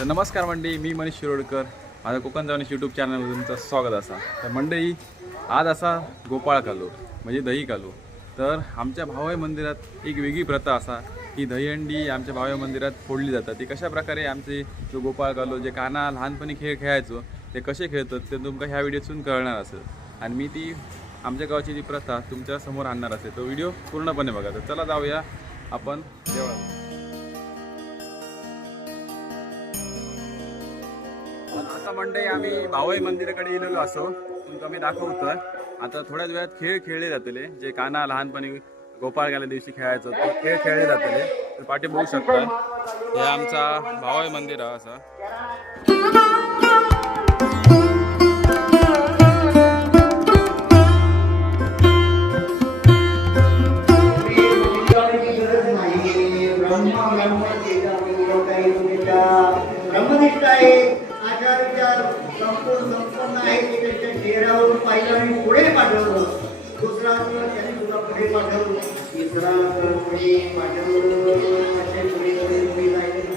तर नमस्कार मंडळी मी मनीष शिरोडकर. माझा कोकण जावणी यूट्यूब चॅनलमध्ये तुमचं स्वागत असा. तर मंडळी आज असा गोपाळ कालो म्हणजे दही कालो. तर आमच्या भावय मंदिरात एक वेगळी प्रथा असा ही दहीहंडी आमच्या भावय मंदिरात फोडली जातात. ती कशा प्रकारे आमचे जो गोपाळ कालो जे काना लहानपणी खेळ खेळायचो ते कसे खेळतात ते तुमका ह्या व्हिडिओतून कळणार असेल. आणि मी ती आमच्या गावाची जी प्रथा तुमच्यासमोर आणणार असेल तो व्हिडिओ पूर्णपणे बघा. तर चला जाऊया आपण जेव्हा मंडई आम्ही भावई मंदिराकडे येलेलो असो. तुमका मी दाखवतो आता थोड्याच वेळात खेळ खेळले जातले. जे काना लहानपणी गोपाळ गेल्या दिवशी खेळायचो तो खेळ खेळले जातले. तर पाठी बघू शकता हे आमचा भावई मंदिर आहे असा. ब्रह्मनिष्ठ आहे. आचार विचार संपूर्ण आहे की त्यांच्या चेहऱ्यावरून पाहिलं आणि पुढे पाठवलं. दुसरा त्यांनी तुला पुढे पाठवलं. तिसरा पुढे पाठवलं. असे पुढे पुढे पुढे जायचे.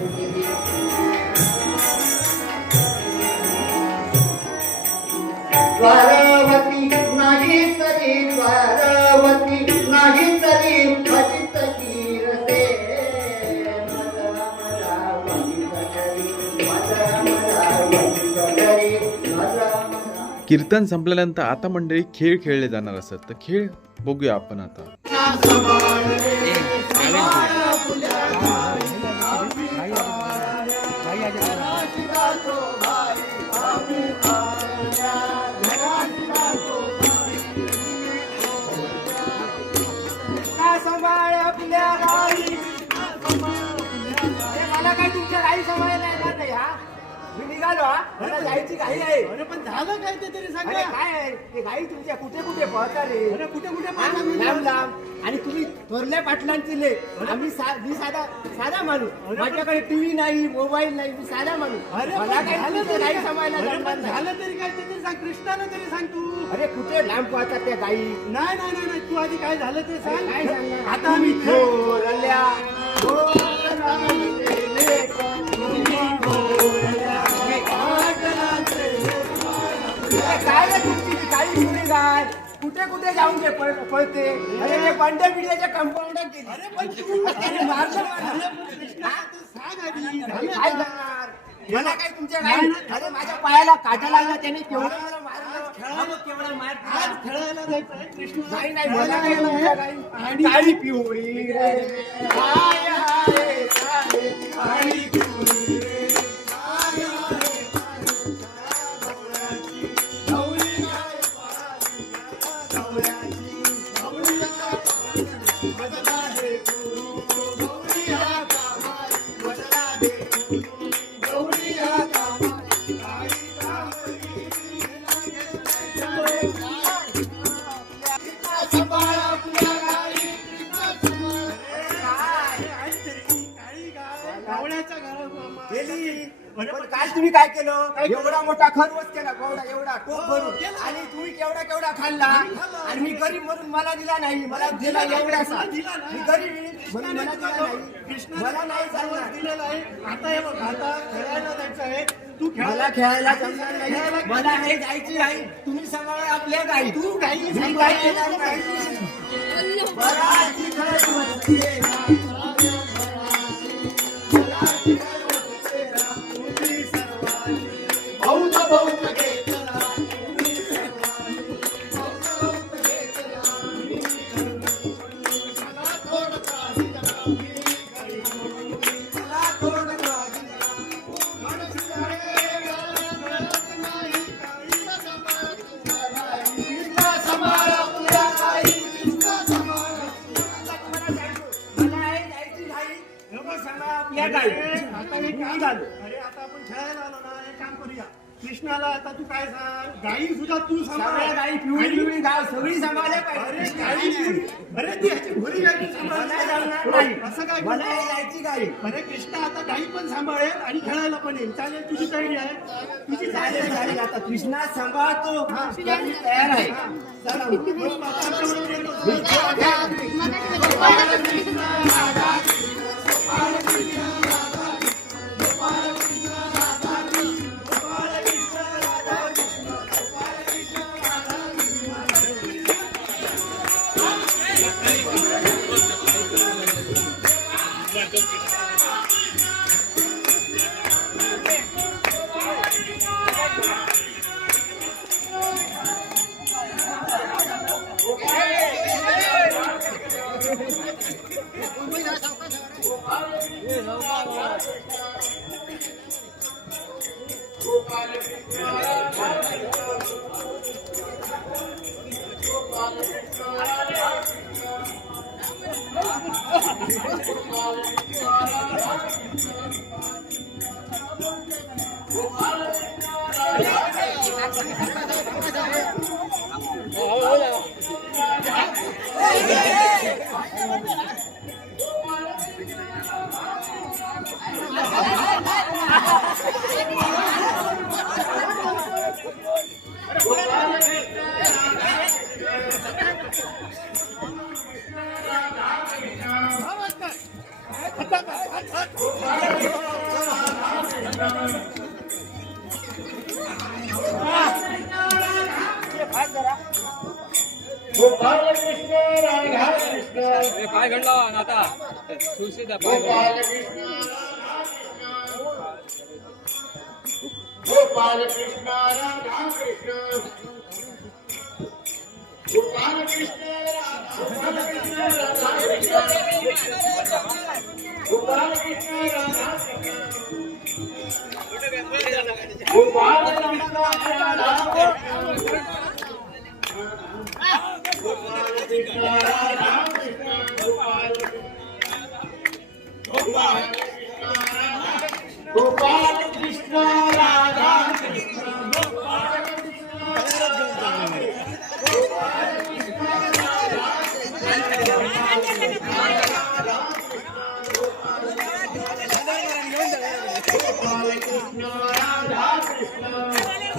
कीर्तन संपल्यानंतर आता मंडळी खेळ खेळले जाणार असत तर खेळ बघूया आपण आता. मी निघालो हा. मला जायची गाई आहे. अरे पण झालं काय ते तरी अरे सांगा काय आहे? ते गाई तुमच्या कुठे कुठे पळतात रे अरे कुठे कुठे मी? लांब लांब. आणि तुम्ही थोरल्या पाटलांचे ले आम्ही सा- मी साधा साधा माणूस. माझ्याकडे टीव्ही नाही मोबाईल नाही मी साधा माणूस. अरे मला काय झालं तुमच्या तरी गाई काय? सांभाळायला अरे जमणार पण नाही. झालं तरी काय ते तरी सांग. कृष्णाला तरी सांग तू. अरे कुठे लांब पळतात त्या गाई नाही नाही नाही नाही, तू आधी काय झालं ते सांग. काय सांगणार? आता थोरल्या थोरल्या काय रे तुमची? ती काळी काय कुठे कुठे जाऊन ते पळ- पळते? अरे ते बंड्या बिड्याच्या कंपाऊंडात गेली. अरे पण तू अरे मारलं मला. झालं. काय? करणार मला काय तुमच्या अरे माझ्या पायाला काटा लागला त्याने केवढं मला मारलं. केवढं मार नाही नाही मला काय तुमच्या आणि काळी पिवळी रे हाय हाय. Thank you. पण काल तुम्ही काय केलं? एवढा मोठा खरवस केला केवढा एवढा टोप भरून. आणि तुम्ही केवढा केवढा खाल्ला? आणि मी गरीब म्हणून मला दिला नाही मला दिला एवढासा मी गरीब म्हणून मला दिला नाही. कृष्णा मला नाही चालणार दिलेला आहे आता हे बघ आता खेळायला जायचं आहे. तू मला खेळायला जमणार नाही. मला नाही जायची नाही तुम्ही सांभाळा आपल्या गाई. तू गाई काय येणार नाही. कृष्णाला आता तू काय सांग? गाई सुद्धा तू सांभाळ. गाई पिवळी पिवळी गाव सगळी सांभाळल्या अरे पाहिजे. गाई अरे ती ह्याची भुरी गाई सांभाळ मला जमणार नाही. असं काय मला जायची गाई. अरे कृष्णा आता गाई पण सांभाळेल आणि खेळायला पण येईल. चालेल तुझी तयारी आहे. तुझी चालेल चालेल आहे. आता कृष्णा सांभाळतो. हा. मी तयार आहे. चला मग. मग आता आमच्याबरोबर येतो. गोपाल कृष्ण राधा घडला आता गोपाल कृष्ण राधा कृष्ण गोपाल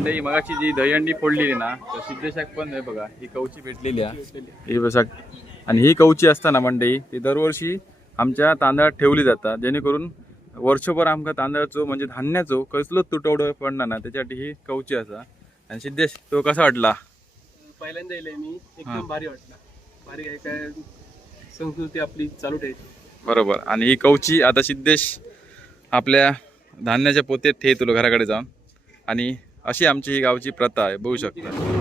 तर मंडळी मगाची जी दहीहंडी फोडलेली ना तर सिद्धेशाक पण आहे बघा ही कवची भेटलेली आहे. ही बसा आणि ही कवची असताना मंडळी ती दरवर्षी आमच्या तांदळात ठेवली जातात जेणेकरून वर्षभर आमका तांदळाचो म्हणजे धान्याचो कसलोच तुटवडो पडणार ना त्याच्यासाठी ही कवची असा. आणि सिद्धेश तो कसा वाटला? पहिल्यांदा येईल मी. एकदम भारी वाटला. भारी काय काय संस्कृती आपली चालू ठेवायची. बरोबर. आणि ही कवची आता सिद्धेश आपल्या धान्याच्या पोत्यात ठे तुला घराकडे जाऊन. आणि अशी आमची ही गावची प्रथा आहे बघू शकता.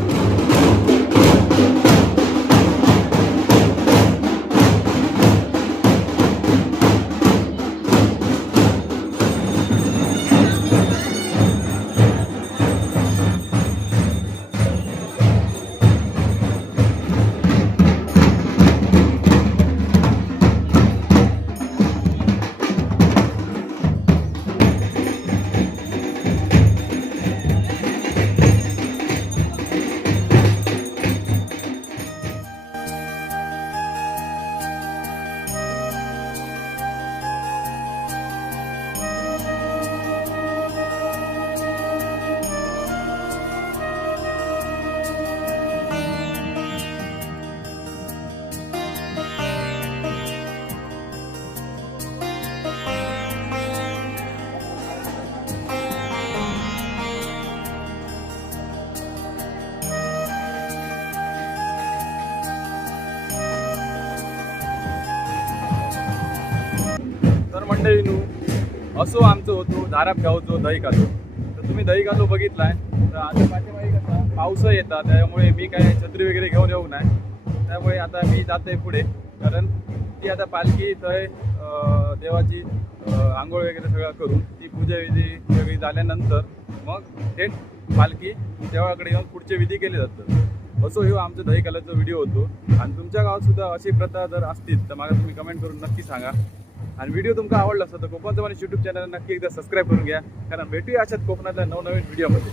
मंडळीनू असो आमचं होतो धाराप गावचो दही खातो. तर तुम्ही दही खातो बघितलाय. तर आता पाठीमागे कसा पाऊस येतात त्यामुळे मी काय छत्री वगैरे घेऊन येऊ नाही त्यामुळे आता मी जाते पुढे. कारण ती आता पालखी थंय देवाची आंघोळ वगैरे सगळं करून ती पूजा विधी सगळी झाल्यानंतर मग थेट पालखी देवाकडे येऊन पुढचे विधी केले जातात. असो हे आमचं दही कालाचा व्हिडिओ होतो. आणि तुमच्या गावात सुद्धा अशी प्रथा जर असतील तर मला तुम्ही कमेंट करून नक्की सांगा. आणि व्हिडिओ तुमका आवडला असतो तर कोकणचं युट्यूब चॅनल नक्की एकदा सबस्क्राईब करून घ्या. कारण भेटूया अशाच कोकणातल्या नवनवीन व्हिडिओमध्ये